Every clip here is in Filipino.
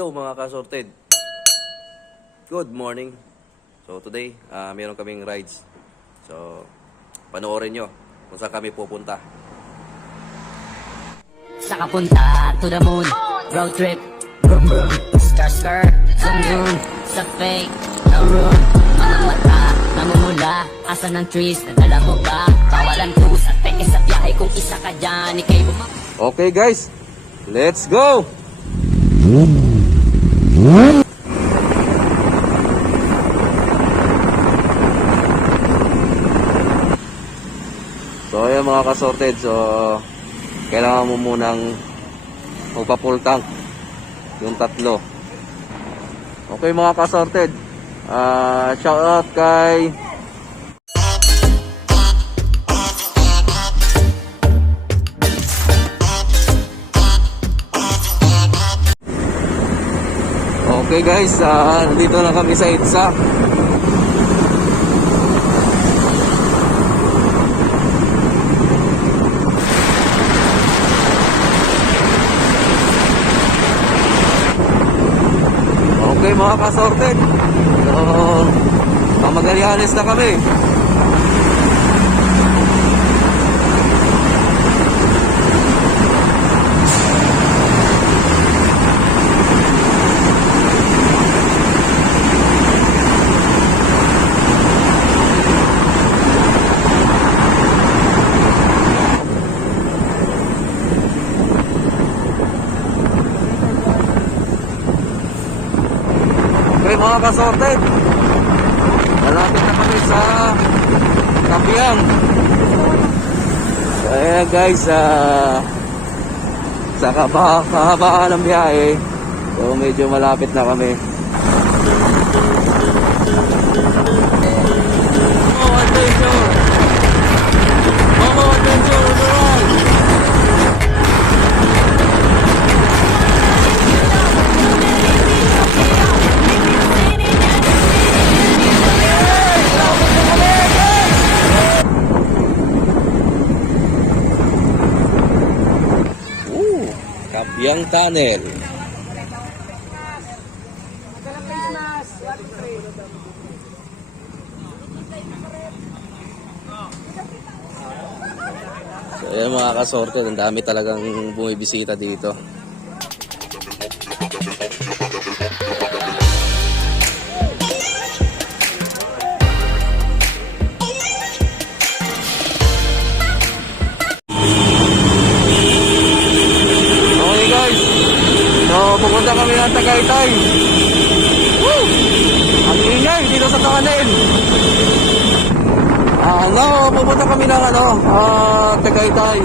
Yo mga kasorted, good morning. So today, meron kaming rides. So, panoorin nyo kung saan kami pupunta. Sa kapunta to the moon, road trip, brum brum, skr skr, zoom zoom, sa fake, na room, mga mata, namumula, asan ang trees, nadala mo ba? Bawalan ko sa peke sa biyahe kung isa ka dyan, ikay bumang. Okay guys, let's go! So ayan mga kasorted, so kailangan mo munang magpa-full tank yung tatlo. Okay mga kasorted, shout out kay okay guys, nandito na kami sa EDSA. Okay mga kasorted, so Magallanes na kami. Okay mga kasorted, malapit na kami sa Kapiang. So ayan guys, sa kahabaan ng biyahe, so medyo malapit na kami. Oh, attention! Oh, attention! Overall! Kapiang Tunnel. So ayan mga kasorted, ang dami talagang bumibisita dito. Pupunta kami ng Tagaytay. Woo! Ang ingay dito sa tunnel. Pupunta kami ng Tagaytay.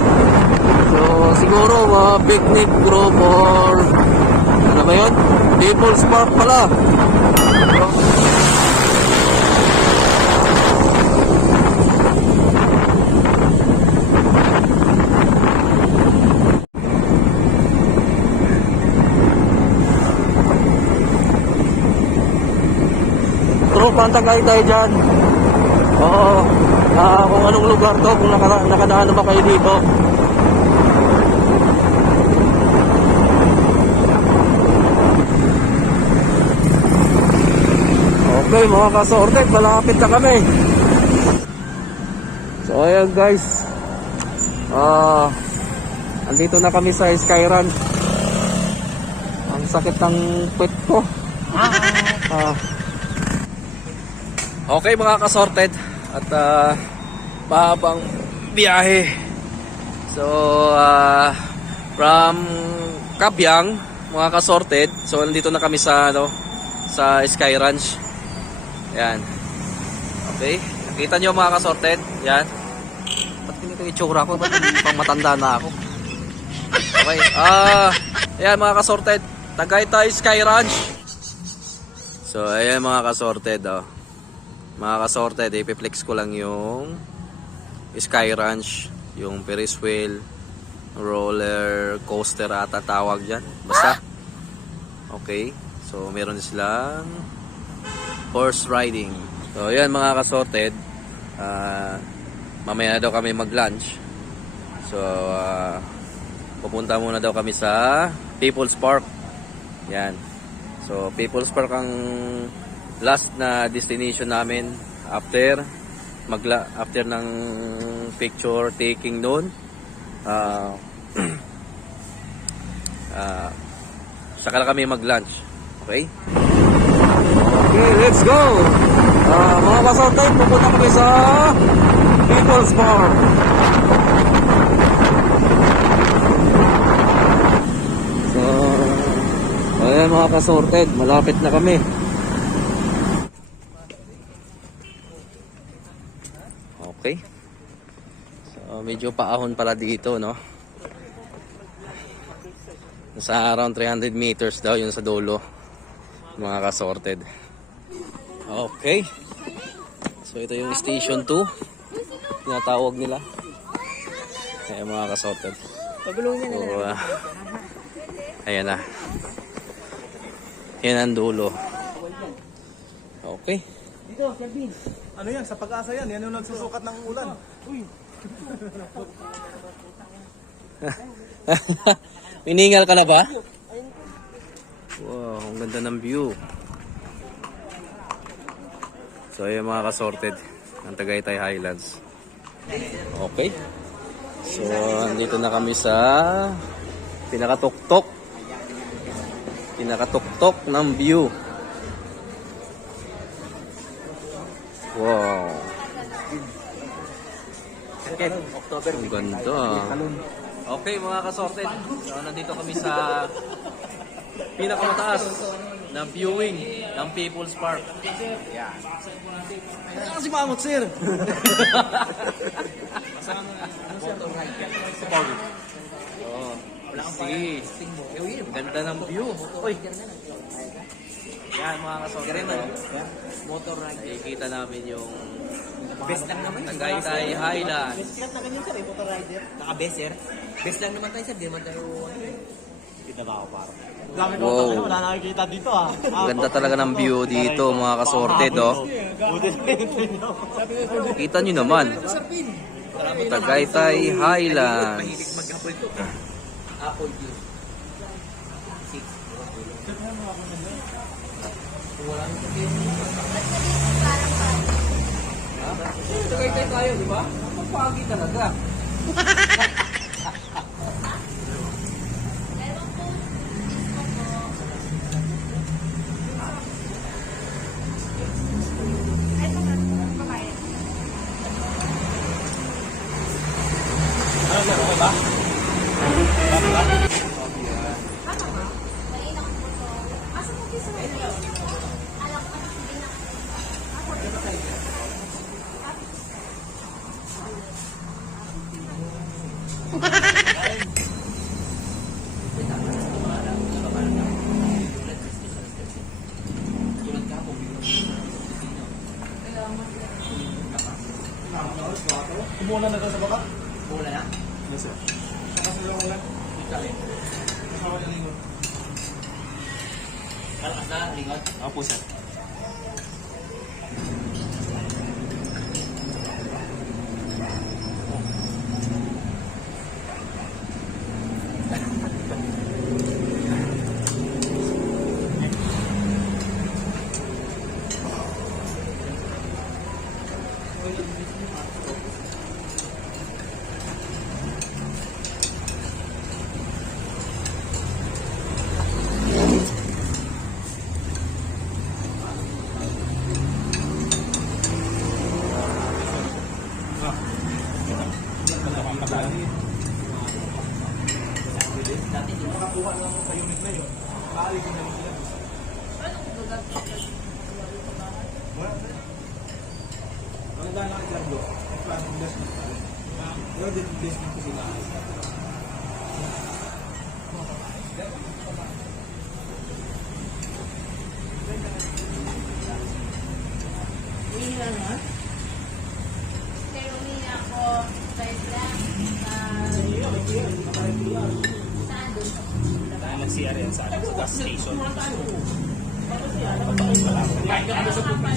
So siguro picnic group or ano ba yun? People's Park pala. Pantagay tayo dyan. Oo. Kung anong lugar to, kung nakadaan na ba kayo dito. Okay mga kasorted, malapit na kami. So ayan guys, andito na kami sa Sky Ranch. Ang sakit ng pet ko. Okay mga kasorted, at mahabang biyahe. So from Kapiang mga kasorted, so nandito na kami sa sa Sky Ranch. Yan. Okay, nakita nyo mga kasorted. Yan. Ba't ganito yung itsura ko? Ba't pang matanda na ako? Okay, yan mga kasorted, Tagaytay Sky Ranch. So ayan mga kasorted, mga kasorted, ipiplex ko lang yung Sky Ranch, yung Ferris wheel, roller coaster ata tawag dyan. Basta. Okay. So, meron silang horse riding. So, yan mga kasorted. Mamaya na daw kami mag-lunch. So, pupunta muna daw kami sa People's Park. Yan. So, People's Park ang last na destination namin after ng picture taking noon. Saka lang kami mag-lunch. Okay? Okay, let's go! Mga kasorted, pupunta kami sa People's Park. So, ayan mga kasorted, malapit na kami. Okay. So, medyo paahon pala dito, no? Nasa around 300 meters daw yun sa dulo, mga kasorted. Okay. So, ito yung station 2. Tinatawag nila. Ayan mga kasorted. So, ayan na. Yan ang dulo. Okay. Dito, Kelvin. Ano yan? Sa Pag-asa yan. Yan yung nagsusukat ng ulan. Uy. Miningal ka na ba? Wow, ang ganda ng view. So ayan mga kasorted ng Tagaytay Highlands. Okay. So andito na kami sa pinakatuktok ng view. Wow. Ang ganda. Okay mga kasorted. So nandito kami sa pinakamataas na viewing ng People's Park. Yeah. Ano si Mamot, sir? Oh, see. Ganda ng view. Uy. Yan mga kasorted. Motor ride. Nakikita namin yung Best lang naman. Tagaytay Highlands. Sikat na ganyan, sir. Motor rider. Naka-best, sir. Best lang naman tayo, sir. Di naman tayo... Kita ba ako, parang? Dami ko Wow. wala nakikita dito, ah. Ang ganda talaga ng view dito mga kasorted, oh. Buti na yung train nyo. Kita nyo naman. Tagaytay Highlands. Mahilig mag-apple to. Apple juice. 6. Tagaytay tayo, di ba? Mapagi talaga. Umulan na daw sa baka? Mula na? Yes, sir. Saka sa yung ulan? Kasama yung lingon. Kalakas na, lingot. Opo, sir. Pero umihi ako guys lang. Saan doon? Nag-CR yan sa gas station.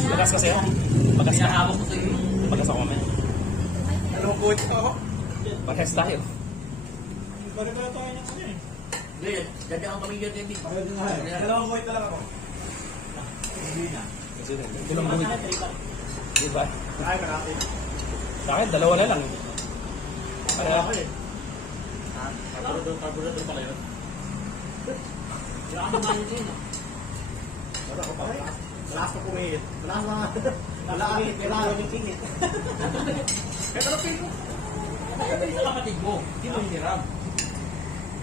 Magas kasi ako. Magas ka. Magas ako, man. Ano po ito? Magas tayo. Pare-pare tayo niya kasi. Hindi, dadaan kami dyan, David. Dalawang point na lang ako. Hindi lang buhit. Diba? Kaya ka sa akin, dalawa na lang. Kaya ako eh. Carburetor pala yun. Wala ka naman yun. Wala ko pa. Malakas ko kumihit. Malakas yung tingit. Kaya talapin mo. Kaya ba yung kapatid mo? Hindi mo hiniram.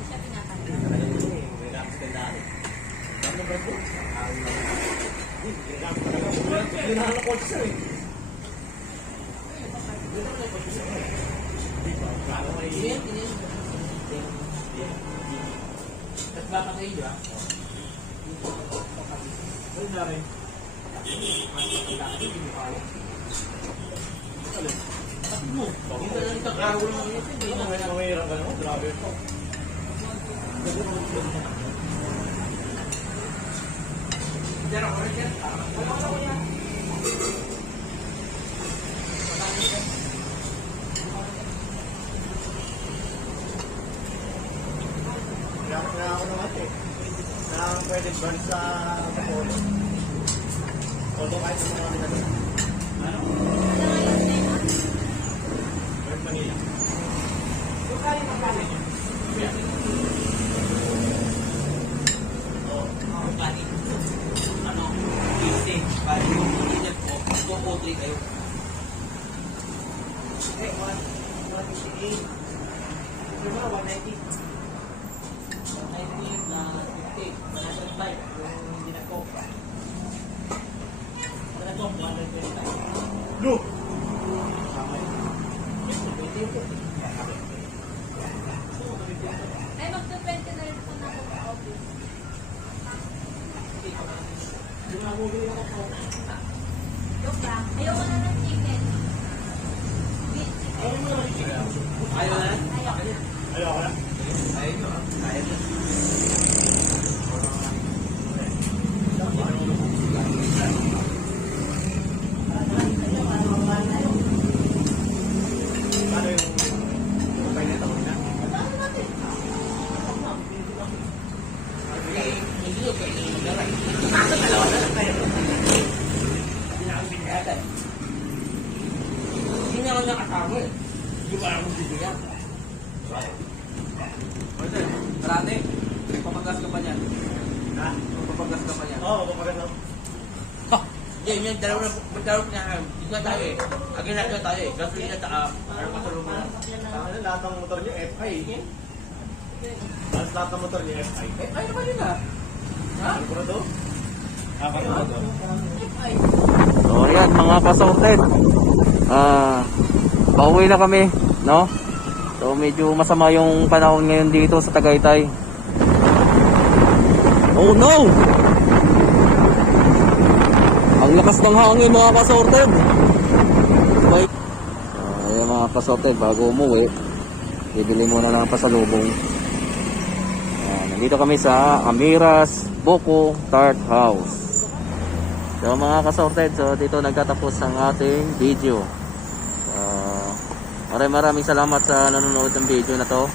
Siya pinapanood. Relax ka dahil. Ano ba ito? Hindi na ako kotse eh. Tapos baka sa iyo, ah. Ano na rin? Dito lang isang araw lang yun. Hindi na Ang mahirap ka naman, grabe ito. Pero ako rin yan. Kaya ako naman eh. Na pwede burn sa polo. Although kahit sa mga nila doon. Ano? Burn Manila. Ano? Easy. Bali yung init ko. Kukutli kayo. Eh, 158. Diba, 190? 190 na 50. 105. Yung hindi na ko. Ano ko? 125. Look! Ay, magto-20 na rin po na ako sa office. Joke lang. Ayoko na ng chicken. Beef chicken. Ayaw na? Ayoko. Ayoko na. Ayaw nyo, ah. Ayaw nyo. Ano yung kanya taon na? Hindi yun, kaya yung mag-aray. Dalawa na lang tayo. Hindi na ang binigatan. Hindi na ako nakasama eh. Hindi ba akong bibigyan? Karate, papagas ka pa niyan. Ha? Papagas ka pa niyan. Oo, papaganda. Yan, yan, dalawa na dito na tayo eh. Agad na tayo eh. Gasolina sa ano pasalungan lang. Ano, lahat ng motor niyo FI. Lahat ng motor niyo FI. Ay, naman yun ah. Ano ko na to? Ako na to. So ayan mga kasorted. Pauwi na kami, no? So medyo masama yung panahon ngayon dito sa Tagaytay. Oh no! Ang lakas ng hangin mga kasorted. Wait. Ayan mga kasorted, bago umuwi, bibili muna ng pasalubong. Nandito kami sa Amiras Boko Tart House. So mga kasorted, so dito nagtatapos ang ating video. Maraming salamat sa nanonood ng video na to.